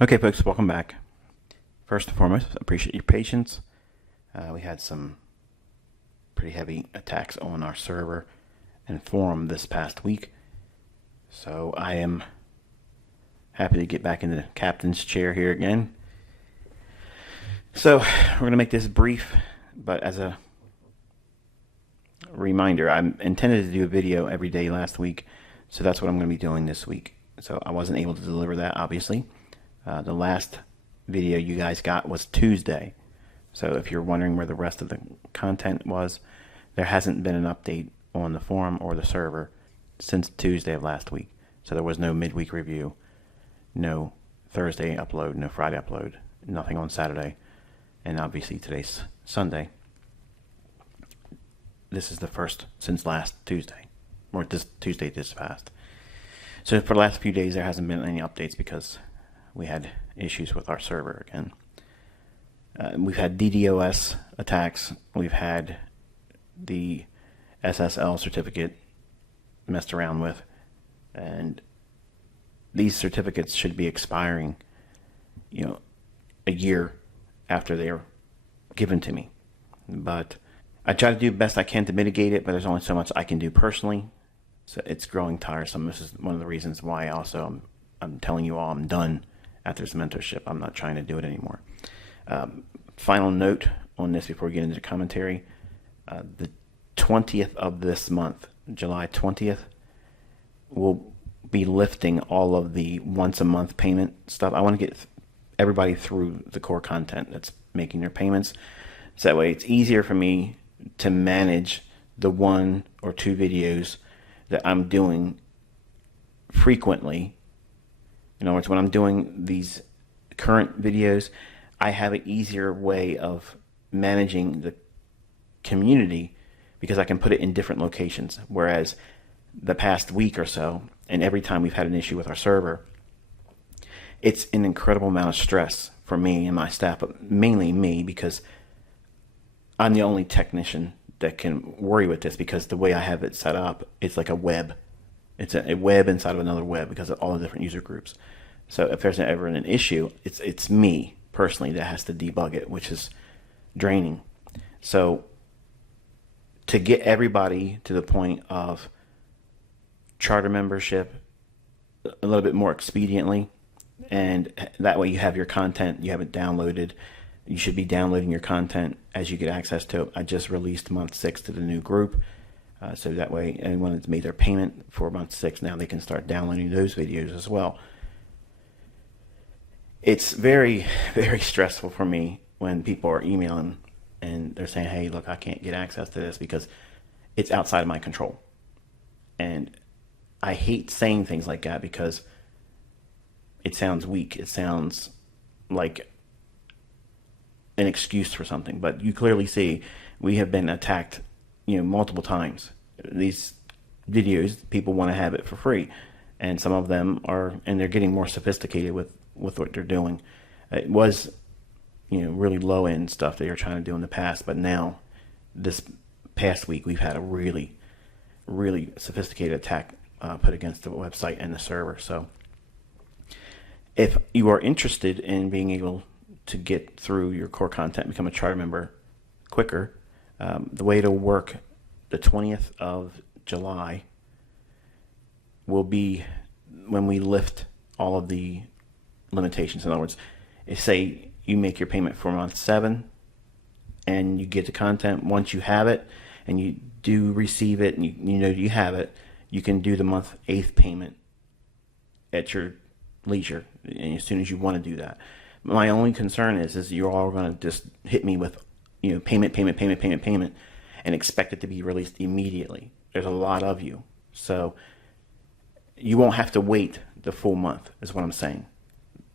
Okay, folks, welcome back. First and foremost, appreciate your patience. We had some pretty heavy attacks on our server and forum this past week, so I am happy to get back into the captain's chair here again. So we're going to make this brief, but as a reminder, I intended to do a video every day last week, so that's what I'm going to be doing this week. So I wasn't able to deliver that, obviously. The last video you guys got was Tuesday. So if you're wondering where the rest of the content was, there hasn't been an update on the forum or the server since Tuesday of last week. So there was no midweek review, no Thursday upload, no Friday upload, nothing on Saturday, and obviously today's Sunday. This is the first since last Tuesday, or this Tuesday just passed. So for the last few days there hasn't been any updates because we had issues with our server again. We've had DDoS attacks. We've had the SSL certificate messed around with. And these certificates should be expiring, a year after they're given to me. But I try to do the best I can to mitigate it, but there's only so much I can do personally. So it's growing tiresome. This is one of the reasons why also I'm telling you all I'm done after this mentorship. I'm not trying to do it anymore. Final note on this before we get into the commentary. The 20th of this month, July 20th, we'll be lifting all of the once a month payment stuff. I want to get everybody through the core content that's making their payments. So that way it's easier for me to manage the 1 or 2 videos that I'm doing frequently. In other words, when I'm doing these current videos, I have an easier way of managing the community because I can put it in different locations. Whereas the past week or so, and every time we've had an issue with our server, it's an incredible amount of stress for me and my staff, but mainly me because I'm the only technician that can worry with this because the way I have it set up, it's like a web. It's a web inside of another web because of all the different user groups. So if there's ever an issue, it's me personally that has to debug it, which is draining. So to get everybody to the point of charter membership a little bit more expediently, and that way you have your content, you have it downloaded. You should be downloading your content as you get access to it. I just released month 6 to the new group. So that way anyone that's made their payment for month 6, now they can start downloading those videos as well. It's very, very stressful for me when people are emailing and they're saying, hey, look, I can't get access to this because it's outside of my control. And I hate saying things like that because it sounds weak. It sounds like an excuse for something. But you clearly see we have been attacked multiple times. These videos, people want to have it for free, and some of them are, and they're getting more sophisticated with what they're doing. It was, really low end stuff that you're trying to do in the past, but now, this past week, we've had a really, really sophisticated attack put against the website and the server. So, if you are interested in being able to get through your core content, become a charter member quicker, the way it'll work, the 20th of July will be when we lift all of the limitations. In other words, if say you make your payment for month 7 and you get the content, once you have it and you do receive it and you have it, you can do the month 8th payment at your leisure and as soon as you want to do that. My only concern is you're all going to just hit me with payment, and expect it to be released immediately. There's a lot of you. So you won't have to wait the full month, is what I'm saying.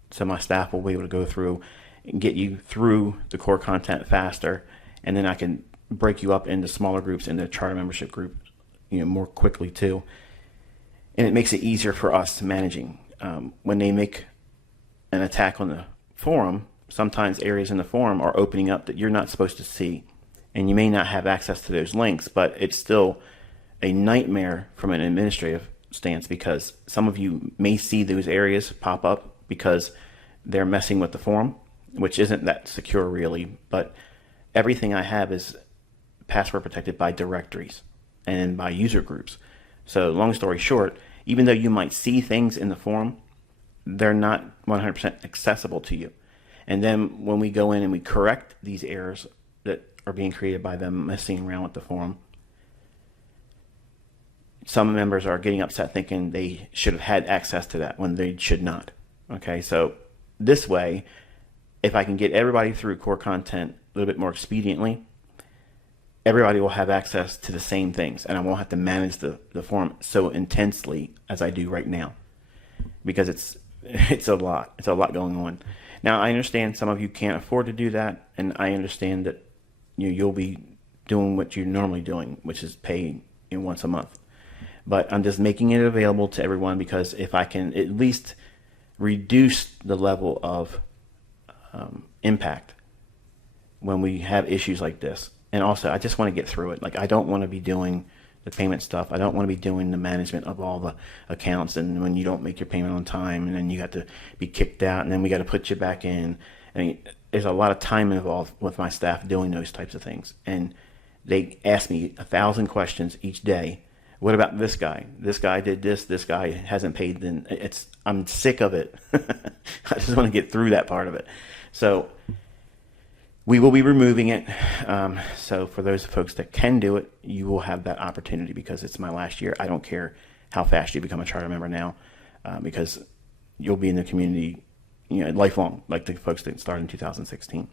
So my staff will be able to go through and get you through the core content faster, and then I can break you up into smaller groups, into charter membership group, more quickly too. And it makes it easier for us managing. When they make an attack on the forum, sometimes areas in the forum are opening up that you're not supposed to see. And you may not have access to those links, but it's still a nightmare from an administrative stance because some of you may see those areas pop up because they're messing with the form, which isn't that secure really, but everything I have is password protected by directories and by user groups. So long story short, even though you might see things in the form, they're not 100% accessible to you. And then when we go in and we correct these errors that are being created by them messing around with the form, some members are getting upset thinking they should have had access to that when they should not. Okay, so this way, if I can get everybody through core content a little bit more expediently, everybody will have access to the same things, and I won't have to manage the form so intensely as I do right now, because it's a lot. It's a lot going on. Now, I understand some of you can't afford to do that, and I understand that you'll be doing what you're normally doing, which is pay once a month. But I'm just making it available to everyone because if I can at least reduce the level of impact when we have issues like this. And also, I just want to get through it. Like, I don't want to be doing the payment stuff. I don't want to be doing the management of all the accounts, and when you don't make your payment on time, and then you have to be kicked out, and then we got to put you back in. I mean, there's a lot of time involved with my staff doing those types of things. And they ask me 1,000 questions each day. What about this guy? This guy did this. This guy hasn't paid. Then I'm sick of it. I just want to get through that part of it. So we will be removing it. So for those folks that can do it, you will have that opportunity because it's my last year. I don't care how fast you become a charter member now, because you'll be in the community, lifelong, like the folks that started in 2016.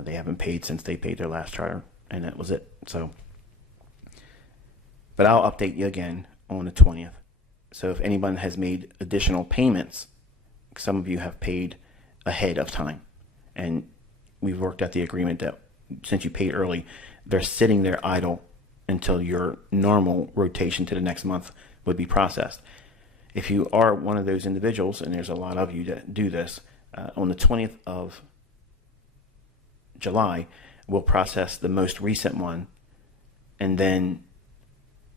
They haven't paid since they paid their last charter, and that was it. So. But I'll update you again on the 20th. So if anyone has made additional payments, some of you have paid ahead of time. And we've worked out the agreement that since you paid early, they're sitting there idle until your normal rotation to the next month would be processed. If you are one of those individuals, and there's a lot of you that do this, on the 20th of July, we'll process the most recent one, and then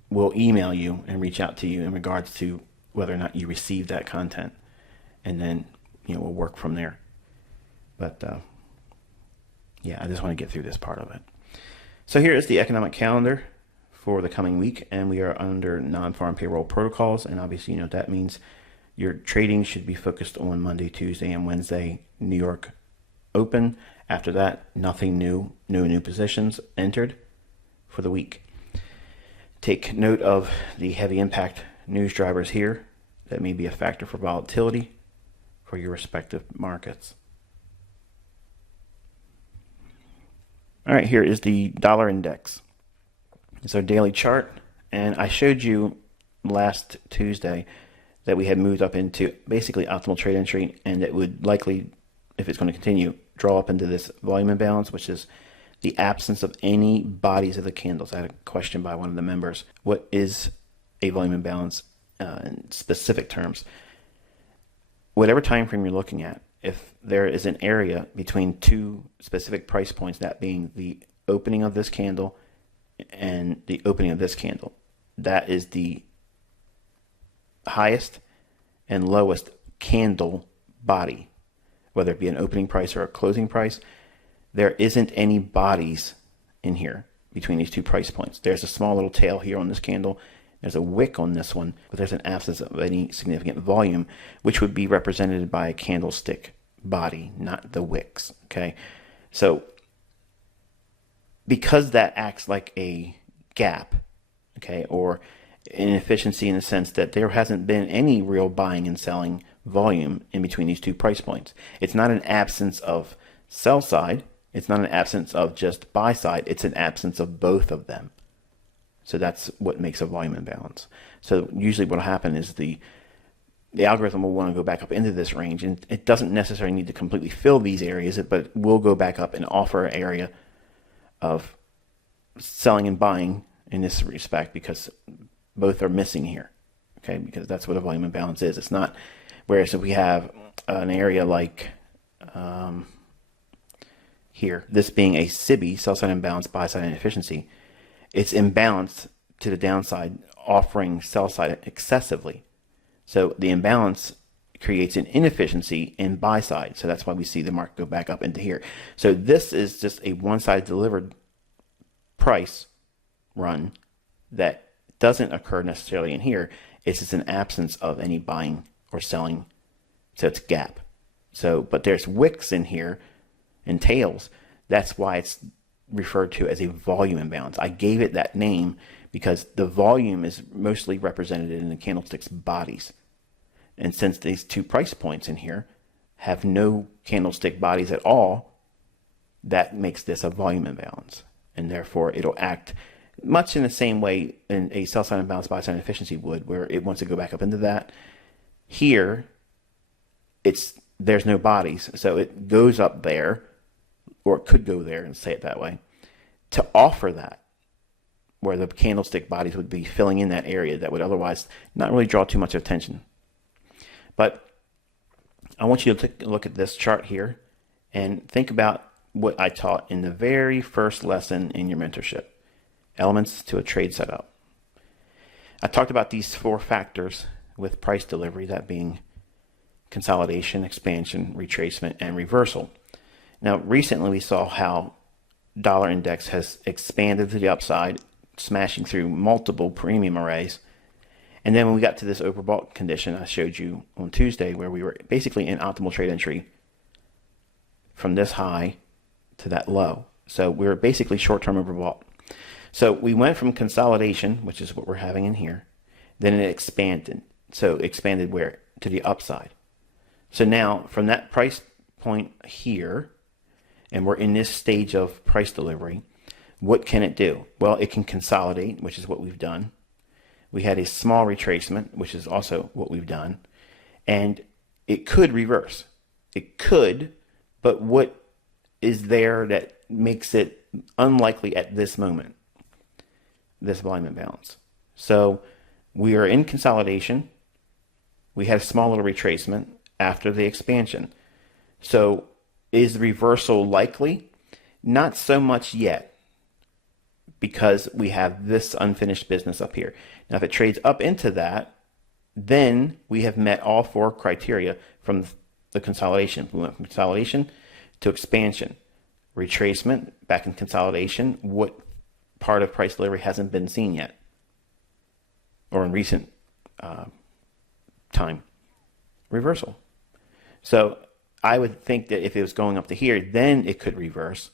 we'll email you and reach out to you in regards to whether or not you received that content. And then, we'll work from there. But, I just want to get through this part of it. So here is the economic calendar for the coming week, and we are under non-farm payroll protocols. And obviously, that means your trading should be focused on Monday, Tuesday, and Wednesday, New York open. After that, nothing new, no new positions entered for the week. Take note of the heavy impact news drivers here that may be a factor for volatility for your respective markets. All right, here is the dollar index. It's our daily chart, and I showed you last Tuesday that we had moved up into basically optimal trade entry, and it would likely, if it's going to continue, draw up into this volume imbalance, which is the absence of any bodies of the candles. I had a question by one of the members. What is a volume imbalance in specific terms? Whatever time frame you're looking at, if there is an area between two specific price points, that being the opening of this candle and the opening of this candle, that is the highest and lowest candle body, whether it be an opening price or a closing price. There isn't any bodies in here between these two price points. There's a small little tail here on this candle. There's a wick on this one, but there's an absence of any significant volume, which would be represented by a candlestick body, not the wicks. Okay, so because that acts like a gap, okay, or inefficiency in the sense that there hasn't been any real buying and selling volume in between these two price points. It's not an absence of sell side. It's not an absence of just buy side. It's an absence of both of them. So that's what makes a volume imbalance. So usually what will happen is the algorithm will want to go back up into this range, and it doesn't necessarily need to completely fill these areas, but it will go back up and offer an area of selling and buying in this respect because both are missing here. Okay, because that's what a volume imbalance is. It's not, whereas if we have an area like here, this being a SIBI, sell side imbalance, buy side inefficiency, it's imbalanced to the downside, offering sell side excessively. So the imbalance creates an inefficiency in buy side. So that's why we see the market go back up into here. So this is just a one-side delivered price run that doesn't occur necessarily in here. It's just an absence of any buying or selling. So it's gap. So, but there's wicks in here and tails. That's why it's referred to as a volume imbalance. I gave it that name because the volume is mostly represented in the candlestick's bodies. And since these two price points in here have no candlestick bodies at all, that makes this a volume imbalance. And therefore, it'll act much in the same way in a sell side imbalance, buy side inefficiency would, where it wants to go back up into that. Here, there's no bodies, so it goes up there, or it could go there, and say it that way, to offer that, where the candlestick bodies would be filling in that area that would otherwise not really draw too much attention. But I want you to take a look at this chart here and think about what I taught in the very first lesson in your mentorship, elements to a trade setup. I talked about these 4 factors with price delivery, that being consolidation, expansion, retracement, and reversal. Now, recently we saw how dollar index has expanded to the upside, smashing through multiple premium arrays. And then when we got to this overbought condition I showed you on Tuesday, where we were basically in optimal trade entry from this high to that low. So we were basically short-term overbought. So we went from consolidation, which is what we're having in here, then it expanded. So expanded where? To the upside. So now from that price point here, and we're in this stage of price delivery, what can it do? Well, it can consolidate, which is what we've done. We had a small retracement, which is also what we've done. And it could reverse. It could, but what is there that makes it unlikely at this moment? This volume imbalance. So we are in consolidation. We had a small little retracement after the expansion. So is the reversal likely? Not so much yet, because we have this unfinished business up here. Now, if it trades up into that, then we have met all 4 criteria from the consolidation. We went from consolidation to expansion, retracement, back in consolidation. What part of price delivery hasn't been seen yet, or in recent time? Reversal. So I would think that if it was going up to here, then it could reverse.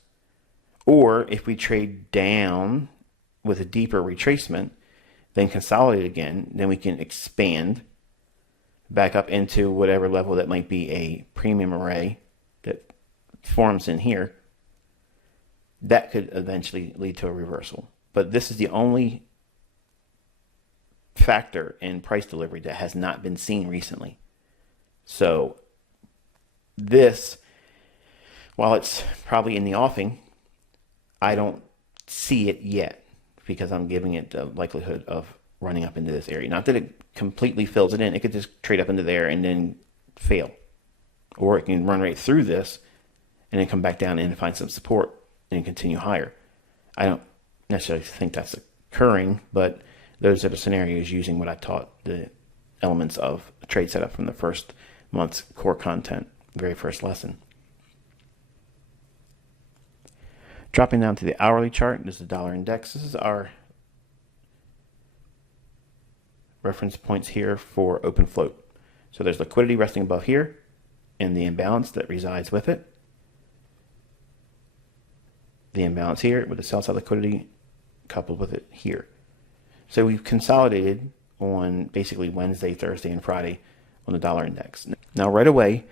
Or if we trade down with a deeper retracement, then consolidate again, then we can expand back up into whatever level that might be a premium array that forms in here. That could eventually lead to a reversal. But this is the only factor in price delivery that has not been seen recently. So this, while it's probably in the offing, I don't see it yet because I'm giving it the likelihood of running up into this area. Not that it completely fills it in. It could just trade up into there and then fail. Or it can run right through this and then come back down and find some support and continue higher. I don't necessarily think that's occurring, but those are the scenarios using what I taught, the elements of a trade setup from the first month's core content, very first lesson. Dropping down to the hourly chart, this is the dollar index. This is our reference points here for open float. So there's liquidity resting above here and the imbalance that resides with it. The imbalance here with the sell side liquidity coupled with it here. So we've consolidated on basically Wednesday, Thursday, and Friday on the dollar index. Now right away,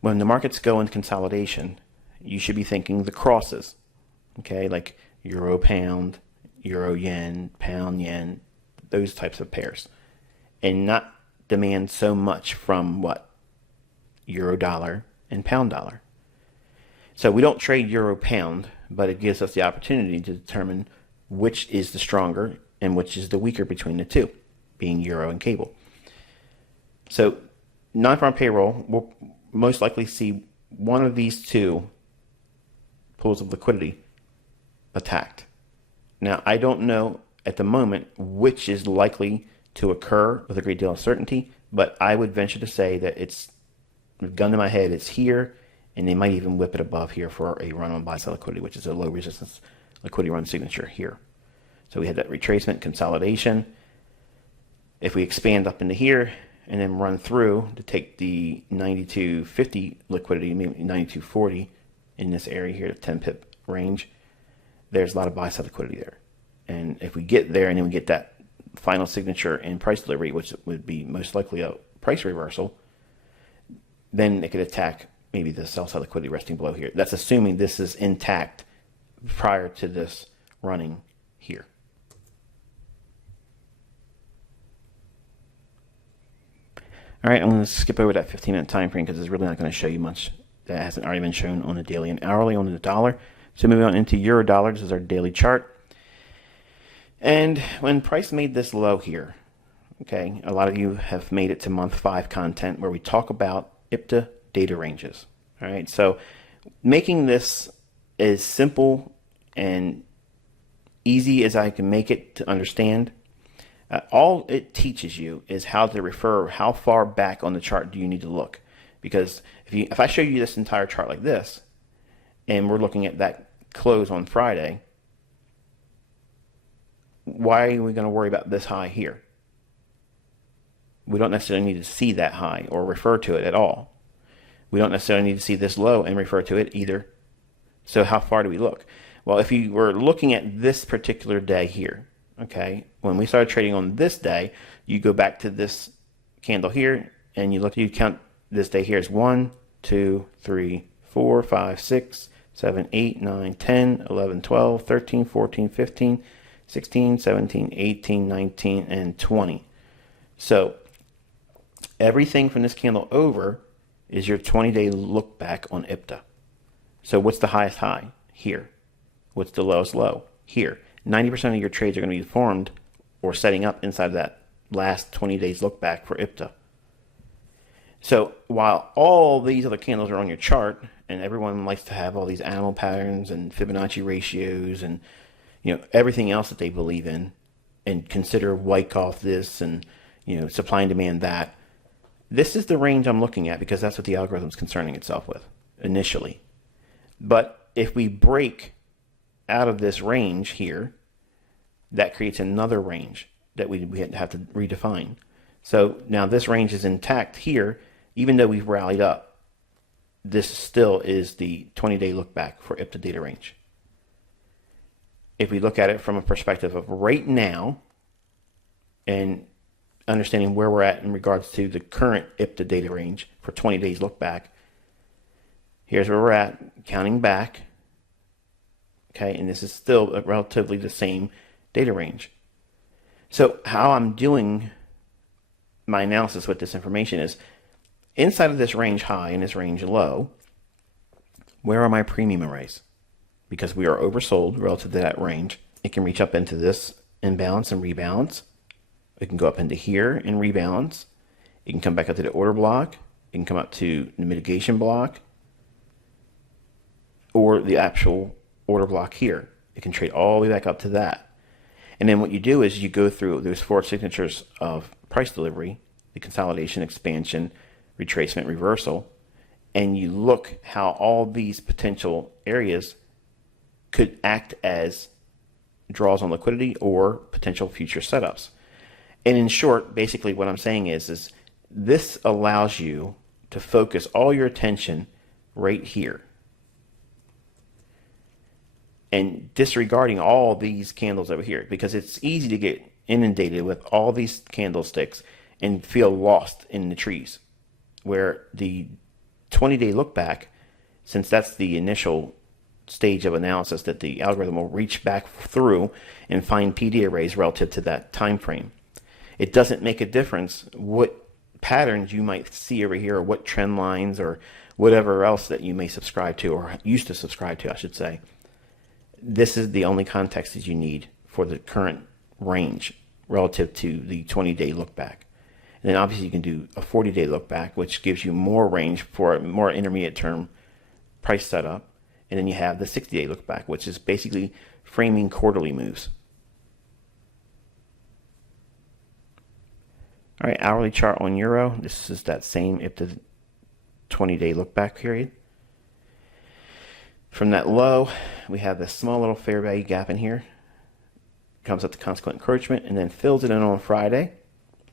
when the markets go into consolidation, you should be thinking the crosses, okay, like euro pound, euro yen, pound yen, those types of pairs, and not demand so much from what? Euro dollar and pound dollar. So we don't trade euro pound, but it gives us the opportunity to determine which is the stronger and which is the weaker between the two, being euro and cable. So non-farm payroll, we'll most likely see one of these two pools of liquidity attacked. Now, I don't know at the moment which is likely to occur with a great deal of certainty, but I would venture to say that it's, gun to my head, it's here, and they might even whip it above here for a run on buy sell liquidity, which is a low resistance liquidity run signature here. So we had that retracement consolidation. If we expand up into here and then run through to take the 92.50 liquidity, maybe 92.40 in this area here, 10 pip range, there's a lot of buy sell liquidity there. And if we get there and then we get that final signature in price delivery, which would be most likely a price reversal, then it could attack maybe the sell side liquidity resting below here. That's assuming this is intact prior to this running here. All right, I'm going to skip over that 15-minute time frame because it's really not going to show you much that hasn't already been shown on the daily and hourly on the dollar. So moving on into euro dollar, this is our daily chart. And when price made this low here, okay, a lot of you have made it to month 5 content where we talk about IPTA data ranges. All right, so making this as simple and easy as I can make it to understand, all it teaches you is how to refer how far back on the chart do you need to look. Because if I show you this entire chart like this, and we're looking at that close on Friday, why are we going to worry about this high here? We don't necessarily need to see that high or refer to it at all. We don't necessarily need to see this low and refer to it either. So how far do we look? Well, if you were looking at this particular day here, okay, when we started trading on this day, you go back to this candle here and you count this day here as 1, 2, 3, 4, 5, 6, 7, 8, 9, 10, 11, 12, 13, 14, 15, 16, 17, 18, 19, and 20. So everything from this candle over is your 20-day look back on IPTA. So what's the highest high? Here. What's the lowest low? Here. 90% of your trades are going to be formed or setting up inside of that last 20 days look back for IPTA. So while all these other candles are on your chart, and everyone likes to have all these animal patterns and Fibonacci ratios and everything else that they believe in, and consider Wyckoff this and supply and demand that, this is the range I'm looking at because that's what the algorithm is concerning itself with initially. But if we break out of this range here, that creates another range that we have to redefine. So now this range is intact here, even though we've rallied up. This still is the 20-day look back for IPTA data range. If we look at it from a perspective of right now and understanding where we're at in regards to the current IPTA data range for 20 days look back, here's where we're at, counting back. Okay, and this is still relatively the same data range. So how I'm doing my analysis with this information is inside of this range high and this range low, where are my premium arrays? Because we are oversold relative to that range. It can reach up into this imbalance and rebalance. It can go up into here and rebalance. It can come back up to the order block. It can come up to the mitigation block or the actual order block here. It can trade all the way back up to that. And then what you do is you go through those 4 signatures of price delivery, the consolidation, expansion, retracement, reversal, and you look how all these potential areas could act as draws on liquidity or potential future setups. And in short, basically what I'm saying is this allows you to focus all your attention right here and disregarding all these candles over here, because it's easy to get inundated with all these candlesticks and feel lost in the trees, where the 20-day look back, since that's the initial stage of analysis that the algorithm will reach back through and find PD arrays relative to that time frame. It doesn't make a difference what patterns you might see over here or what trend lines or whatever else that you may subscribe to or used to subscribe to, I should say. This is the only context that you need for the current range relative to the 20-day look back. And then obviously you can do a 40-day look back, which gives you more range for a more intermediate term price setup. And then you have the 60-day look back, which is basically framing quarterly moves. All right, hourly chart on euro. This is that same if the 20-day look back period. From that low, we have this small little fair value gap in here. Comes up to consequent encroachment and then fills it in on Friday.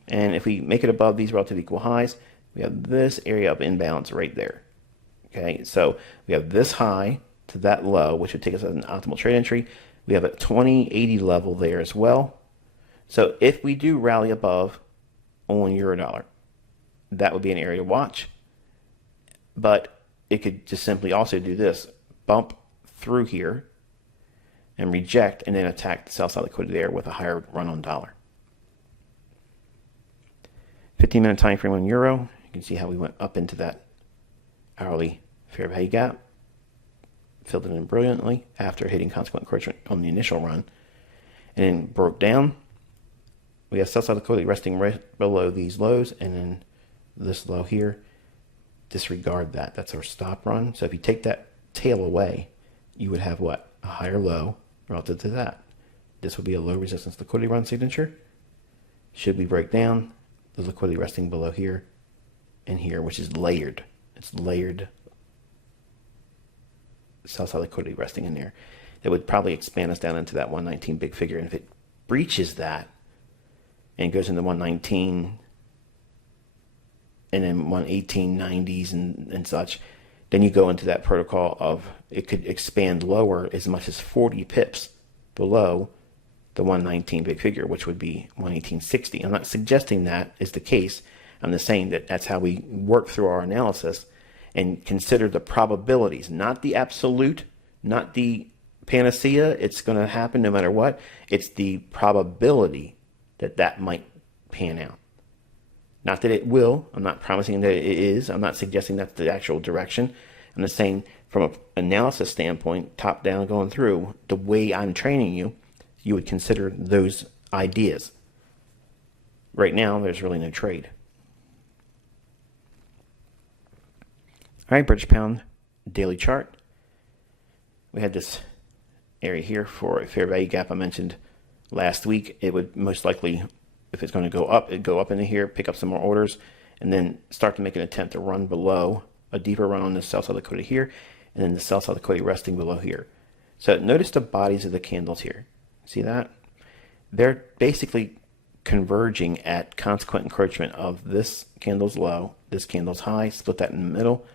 And if we make it above these relative equal highs, we have this area of imbalance right there. Okay, so we have this high to that low, which would take us as an optimal trade entry. We have a 2080 level there as well. So if we do rally above on euro dollar, that would be an area to watch. But it could just simply also do this, bump through here and reject, and then attack the sell side liquidity there with a higher run on dollar. 15-minute time frame on euro. You can see how we went up into that hourly fair value gap, filled it in brilliantly after hitting consequent encroachment on the initial run, and then broke down. We have sell side liquidity resting right below these lows, and then this low here. Disregard that. That's our stop run. So if you take that tail away, you would have what? A higher low relative to that. This would be a low resistance liquidity run signature. Should we break down, the liquidity resting below here and here, which is layered. It's layered sell side liquidity resting in there. That would probably expand us down into that 119 big figure. And if it breaches that and goes into 119 and then 118.90s and such, then you go into that protocol of it could expand lower as much as 40 pips below the 119 big figure, which would be 118.60. I'm not suggesting that is the case. I'm just saying that that's how we work through our analysis and consider the probabilities, not the absolute, not the panacea. It's going to happen no matter what. It's the probability that that might pan out. Not that it will. I'm not promising that it is. I'm not suggesting that's the actual direction. I'm just saying from an analysis standpoint, top down going through, the way I'm training you, you would consider those ideas. Right now, there's really no trade. All right, British pound daily chart. We had this area here for a fair value gap I mentioned last week. It would most likely, if it's going to go up, it'd go up into here, pick up some more orders, and then start to make an attempt to run below, a deeper run on the sell side liquidity here, and then the sell side liquidity resting below here. So notice the bodies of the candles here. See that? They're basically converging at consequent encroachment of this candle's low, this candle's high, split that in the middle,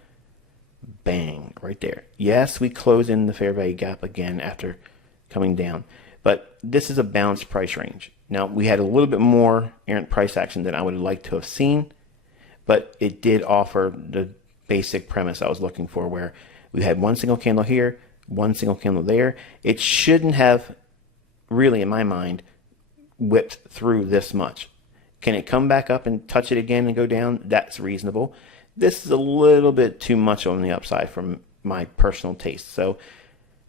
bang, right there. Yes, we close in the fair value gap again after coming down, but this is a balanced price range. Now, we had a little bit more errant price action than I would like to have seen, but it did offer the basic premise I was looking for, where we had one single candle here, one single candle there. It shouldn't have really, in my mind, whipped through this much. Can it come back up and touch it again and go down? That's reasonable. This is a little bit too much on the upside from my personal taste. So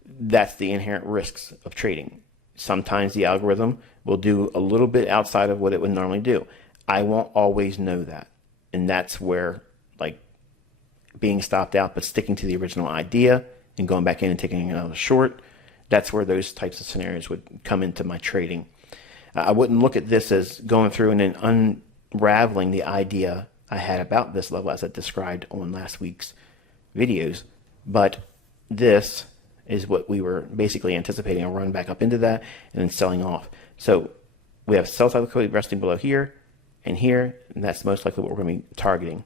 that's the inherent risks of trading. Sometimes the algorithm will do a little bit outside of what it would normally do. I won't always know that. And that's where, like, being stopped out but sticking to the original idea and going back in and taking another short, that's where those types of scenarios would come into my trading. I wouldn't look at this as going through and then unraveling the idea I had about this level as I described on last week's videos, but this is what we were basically anticipating, a run back up into that and then selling off. So we have sell side liquidity resting below here, and that's most likely what we're going to be targeting.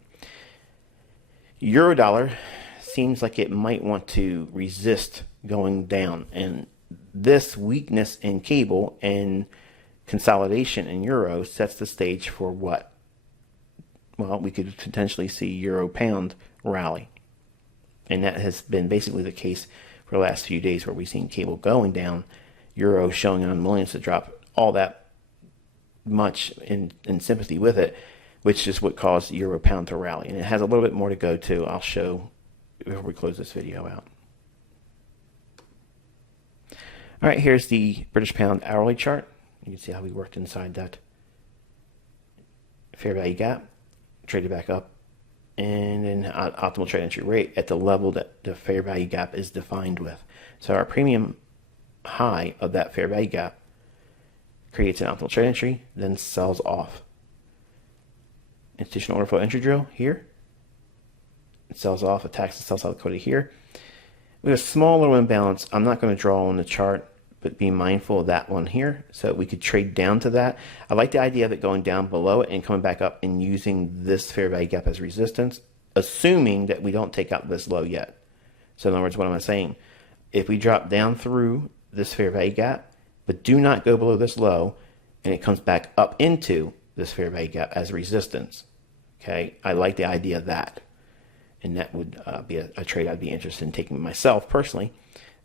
Euro dollar seems like it might want to resist going down, and this weakness in cable and consolidation in euro sets the stage for what? Well, we could potentially see euro pound rally, and that has been basically the case for the last few days, where we've seen cable going down, euro showing an unwillingness to drop all that much in sympathy with it, which is what caused euro pound to rally. And it has a little bit more to go to. I'll show before we close this video out. All right, here's the British pound hourly chart. You can see how we worked inside that fair value gap, traded back up, and then optimal trade entry rate at the level that the fair value gap is defined with. So our premium high of that fair value gap creates an optimal trade entry, then sells off. institutional order flow entry drill here. It sells off, attacks the sell side liquidity here. We have a small little imbalance. I'm not going to draw on the chart, but be mindful of that one here. So we could trade down to that. I like the idea of it going down below it and coming back up and using this fair value gap as resistance, assuming that we don't take out this low yet. So in other words, what am I saying? If we drop down through this fair value gap, but do not go below this low, and it comes back up into this fair value gap as resistance, okay? I like the idea of that. And that would be a trade I'd be interested in taking myself personally.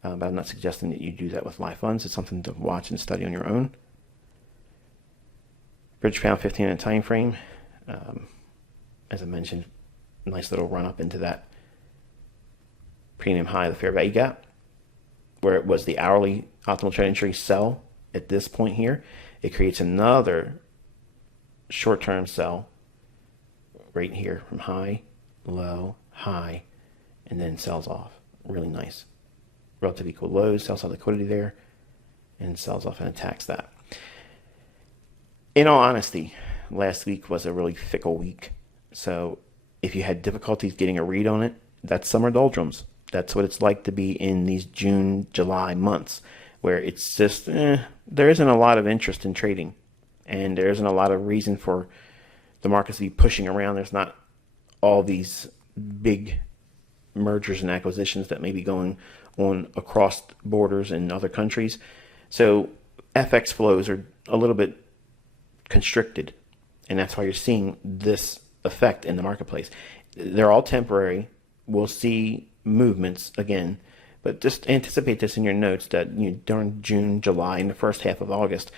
But I'm not suggesting that you do that with live funds. It's something to watch and study on your own. British pound 15-minute time frame. As I mentioned, nice little run up into that premium high of the fair value gap, where it was the hourly optimal trend entry sell at this point here. It creates another short-term sell right here from high, low, high, and then sells off. Really nice. Relative equal lows, sells out liquidity there, and sells off and attacks that. In all honesty, last week was a really fickle week. So if you had difficulties getting a read on it, that's summer doldrums. That's what it's like to be in these June, July months, where it's just, there isn't a lot of interest in trading. And there isn't a lot of reason for the markets to be pushing around. There's not all these big mergers and acquisitions that may be going on across borders in other countries. So FX flows are a little bit constricted, and that's why you're seeing this effect in the marketplace. They're all temporary. We'll see movements again, but just anticipate this in your notes that during June, July, and the first half of August,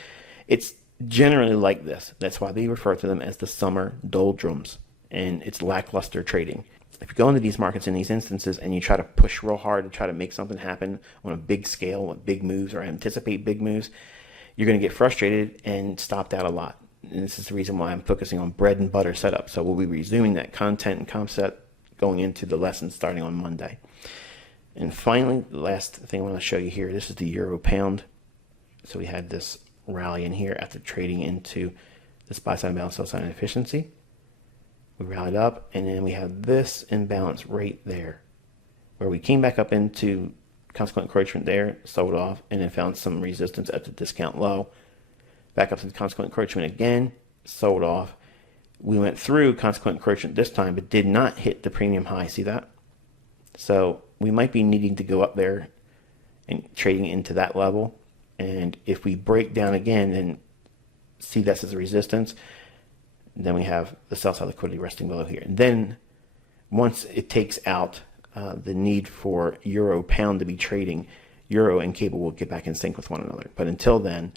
it's generally like this. That's why they refer to them as the summer doldrums, and it's lackluster trading. If you go into these markets in these instances and you try to push real hard and try to make something happen on a big scale with big moves or anticipate big moves, you're going to get frustrated and stopped out a lot. And this is the reason why I'm focusing on bread and butter setup. So we'll be resuming that content and concept going into the lessons starting on Monday. And finally, the last thing I want to show you here, this is the euro pound. So we had this rally in here after trading into this buy side imbalance, sell side inefficiency. We rallied up, and then we have this imbalance right there, where we came back up into consequent encroachment there, sold off, and then found some resistance at the discount low. Back up to the consequent encroachment again, sold off. We went through consequent encroachment this time, but did not hit the premium high. See that? So we might be needing to go up there and trading into that level. And if we break down again and see this as a resistance, then we have the sell side liquidity resting below here. And then once it takes out the need for euro pound to be trading, euro and cable will get back in sync with one another. But until then,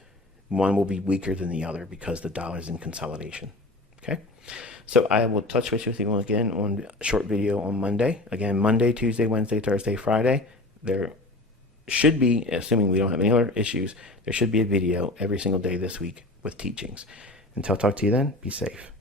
one will be weaker than the other because the dollar's in consolidation. Okay, so I will touch base with you again on a short video on Monday. Again, Monday, Tuesday, Wednesday, Thursday, Friday. There should be, assuming we don't have any other issues, there should be a video every single day this week with teachings. Until I talk to you then, be safe.